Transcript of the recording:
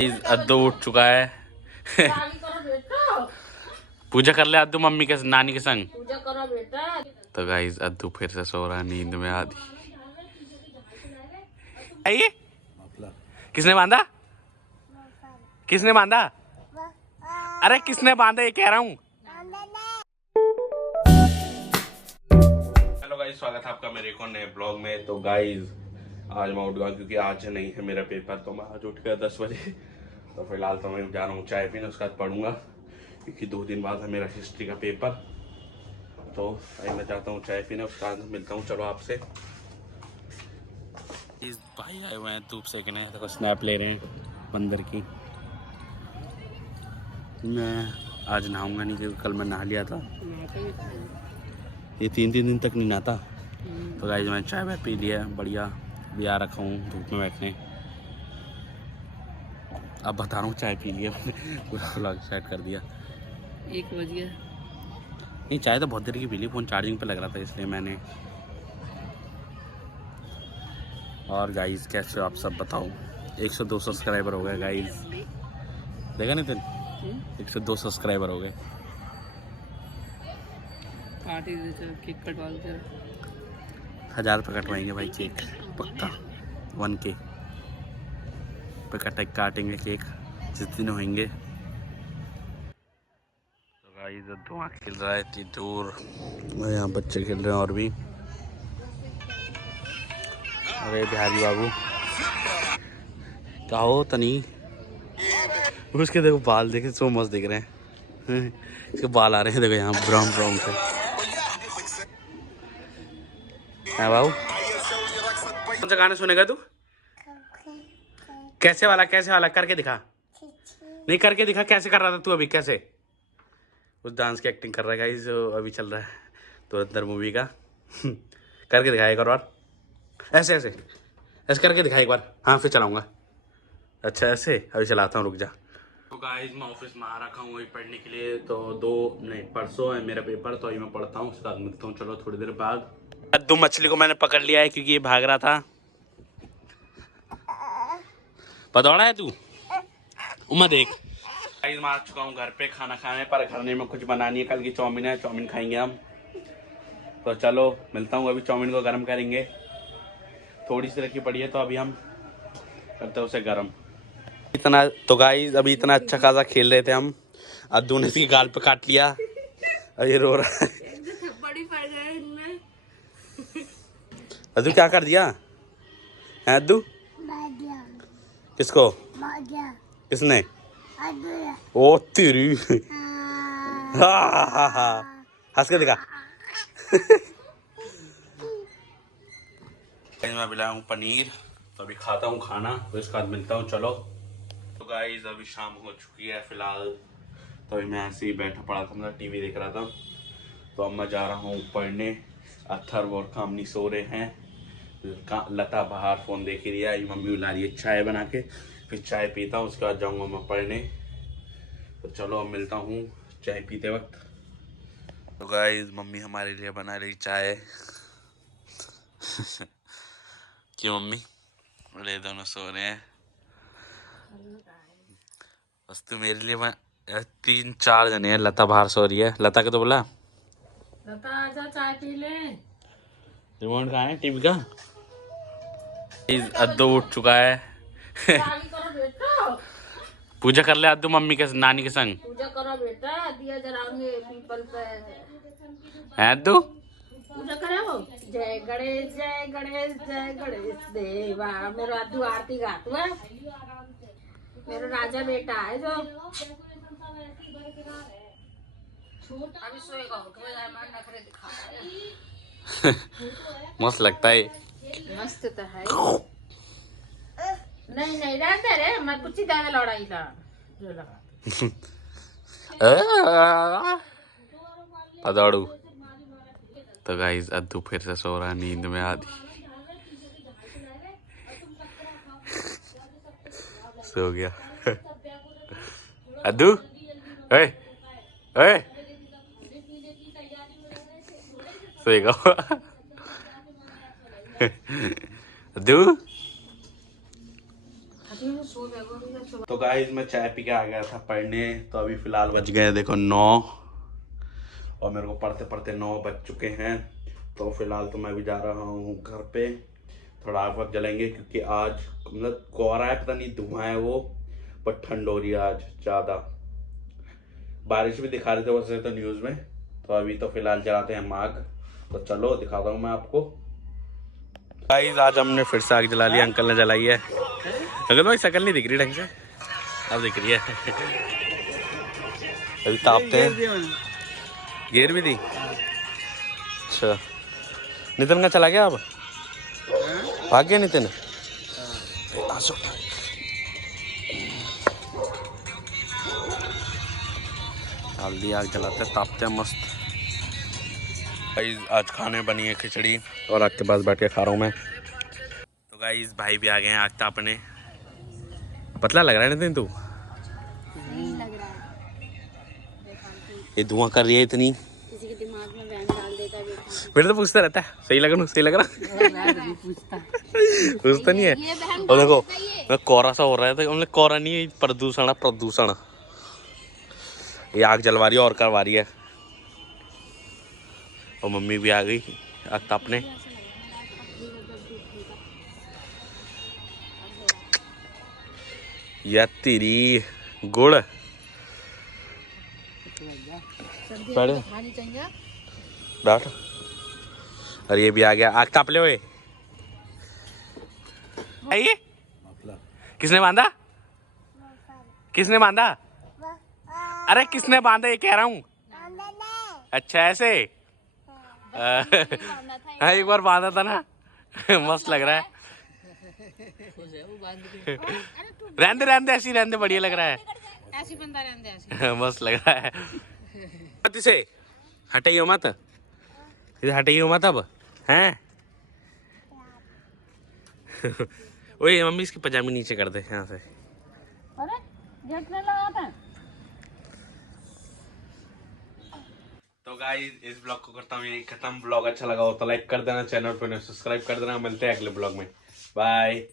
अद्दू उठ चुका है। पूजा कर ले अद्दू मम्मी के नानी के संग। पूजा करो बेटा। तो गाइस अद्दू फिर से सो रहा है नींद में आधी। आइए किसने बांधा? किसने बांधा? अरे किसने बांधा ये कह रहा हूँ। हेलो गाइस, स्वागत है आपका मेरे एक और नए ब्लॉग में। तो गाइस आज मैं उठ गया क्योंकि आज नहीं है मेरा पेपर, तो मैं आज उठ गया 10 बजे। तो फिलहाल तो मैं जा रहा हूँ चाय पीने, उसके बाद पढ़ूंगा क्योंकि 2 दिन बाद है मेरा हिस्ट्री का पेपर। तो अभी मैं जाता हूँ चाय पीने, उसके बाद मिलता हूँ चलो आपसे। इस भाई आए हुए हैं धूप सेकने, तो स्नैप ले रहे हैं बंदर की। मैं आज नहाऊंगा नहीं क्योंकि कल मैं नहा लिया था। ये 3 दिन तक नहीं नहाता। तो गाइस मैंने चाय वाय पी लिया बढ़िया, भी आ रखा हूँ धूप में बैठने। अब बता रहा हूँ चाय पी लिया पूरा व्लॉग स्टार्ट कर दिया। 1 बज गया। नहीं चाय तो बहुत देर की पी ली, फ़ोन चार्जिंग पे लग रहा था इसलिए मैंने। और गाइस कैसे हो आप सब बताओ। 102 सब्सक्राइबर हो गए गाइस, देखा नहीं तेन 102 सब्सक्राइबर हो गए। काट ही दे, चलो केक कटवा दो जरा। 1000 रुपये कटवाएंगे भाई केक पक्का। 1K पे काटेंगे केक जिस दिन होंगे। तो गाइस धुआं खिल रहा है इतनी दूर, यहाँ बच्चे खेल रहे हैं और भी। अरे बिहारी बाबू क्या हो तनी, उसके देखो बाल देखे सो मस्त दिख रहे हैं। इसके बाल आ रहे हैं देखो यहाँ ब्राउन ब्राउन से। है बाबू कौन सा गाना सुनेगा तू? कैसे वाला करके दिखा। नहीं करके दिखा, कैसे कर रहा था तू अभी? कैसे उस डांस की एक्टिंग कर रहा है गाइस, जो अभी चल रहा है धुरंधर मूवी का। करके दिखा एक और बार, ऐसे ऐसे ऐसे करके दिखा एक बार। हाँ फिर चलाऊंगा। अच्छा ऐसे अभी चलाता हूँ, रुक जा। तो गाइस मैं ऑफिस में आ रखा हूँ वही पढ़ने के लिए। तो परसों है मेरा पेपर, तो अभी मैं पढ़ता हूँ, उसके बाद मिलता हूँ चलो थोड़ी देर बाद। कद्दू मछली को मैंने पकड़ लिया है क्योंकि ये भाग रहा था। पदौड़ा है तू उमा देख। गाइस मैं आ चुका हूँ घर पे खाना खाने, पर घर में कुछ बनानी है, कल की चाउमीन है, चाउमीन खाएंगे हम। तो चलो मिलता हूँ, अभी चाउमीन को गर्म करेंगे। थोड़ी सी रखी पड़ी है तो अभी हम करते हैं उसे गर्म। इतना तो गाइस अभी इतना अच्छा खासा खेल रहे थे हम, अद्दू ने इसकी गाल पे काट लिया और ये रो रहा है। अद्दू क्या कर दिया है अद्दू? किसको? किसने? ओ तेरी हंस के दिखा। मैं भी लाया हूँ पनीर, तो अभी खाता हूँ खाना, तो इसके बाद मिलता हूँ चलो। तो गाइस अभी शाम हो चुकी है फिलहाल, तो अभी मैं ऐसे ही बैठा पड़ा था, मैं टीवी देख रहा था। तो अब मैं जा रहा हूँ पढ़ने। अथर्व और कामनी सो रहे हैं, लता बाहर फ़ोन देख ही रही है। मम्मी बुला रही है चाय बना के, फिर चाय पीता हूँ, उसके बाद जाऊँगा मैं पढ़ने। तो चलो अब मिलता हूँ चाय पीते वक्त। तो गाइस मम्मी हमारे लिए बना रही चाय। क्यों मम्मी? अरे दोनों सो रहे हैं। बस तू मेरे लिए 3-4 जने हैं। लता बाहर सो रही है, लता के तो बोला लता आजा चाय पी ले। रिमोट कहाँ है टीवी का? अद्दू उठ चुका है। करो बेटा। पूजा कर ले अद्दू मम्मी के नानी के संग। पूजा करो बेटा, दिया जलाएंगे पीपल पे। है अद्दू? पूजा करो। जय गणेश जय गणेश जय गणेश देवा। मेरा अद्दू आरती गाता है, मेरा राजा बेटा है जो अभी सोएगा। नखरे दिखा है। मस्त लगता है। मस्त तो है। नहीं नहीं रहते रे, मैं कुछ ही ज्यादा लड़ाई ला जो लगा। पदौड़ू। तो गाइस अद्दू फिर से सो रहा है नींद में आधी। सो गया अद्दू। ओए ओए सोएगा अद्दू। तो गाइस मैं चाय पी के आ गया था पढ़ने। तो अभी फिलहाल बज गए देखो 9 और मेरे को पढ़ते पढ़ते 9 बज चुके हैं। तो फिलहाल तो मैं भी जा रहा हूँ घर पे, थोड़ा आग वक्त जलेंगे क्योंकि आज मतलब कोहरा है, पता नहीं धुआं है वो, पर ठंड हो रही है आज ज़्यादा। बारिश भी दिखा रहे थे वैसे तो न्यूज़ में। तो अभी तो फिलहाल जलाते हैं आग। तो चलो दिखाता हूँ मैं आपको। गाइस आज हमने फिर से आग जला लिया, अंकल ने जलाई है। अंकल भाई शक्ल नहीं दिख रही ढंग से, अब दिख रही है। अभी तापते हैं। गेर भी दी। अच्छा नितिन का चला गया, अब भाग गया नितिन। जल्दी आग जलाते हैं, तापते हैं मस्त। गाइस आज खाने बनी है खिचड़ी और आग के पास बैठ के खा रहा हूँ मैं। तो गाइस भाई भी आ गए हैं आग तापने। पतला लग रहा है नितिन तू, नहीं लग रहा है। ये धुआं कर रही है इतनी, किसी के दिमाग में वहम डाल देता है। मेरे तो पूछता रहता है सही लग रहा, सही लग रहा। पूछता नहीं है। और देखो कोहरा सा हो रहा है, तो हमने कोहरा नहीं, प्रदूषण है प्रदूषण। ये आग जलवा रही है और करवा रही है। और मम्मी भी आ गई आग तापने। या तेरी गुड़ डाट। और ये भी आ गया, आग ताप ले हुए। आइए, किसने बांधा, किसने बांधा? अरे किसने बांधा ये कह रहा हूँ। अच्छा ऐसे हाँ एक बार बांधा था ना। मस्त लग रहा है। रहने दे ऐसी रहने दे, बढ़िया लग रहा है। ऐसी बंदा रहने मस्त लग रहा है। इसे हटाइयो मत, इसे हटाइयो मत अब हैं। ओए मम्मी इसकी पजामी नीचे कर दे यहाँ से। अरे गेट नहीं लगाता है। तो गाइस इस ब्लॉग को करता हूँ यही खत्म। ब्लॉग अच्छा लगा हो तो लाइक कर देना, चैनल पर सब्सक्राइब कर देना। मिलते हैं अगले ब्लॉग में, बाय।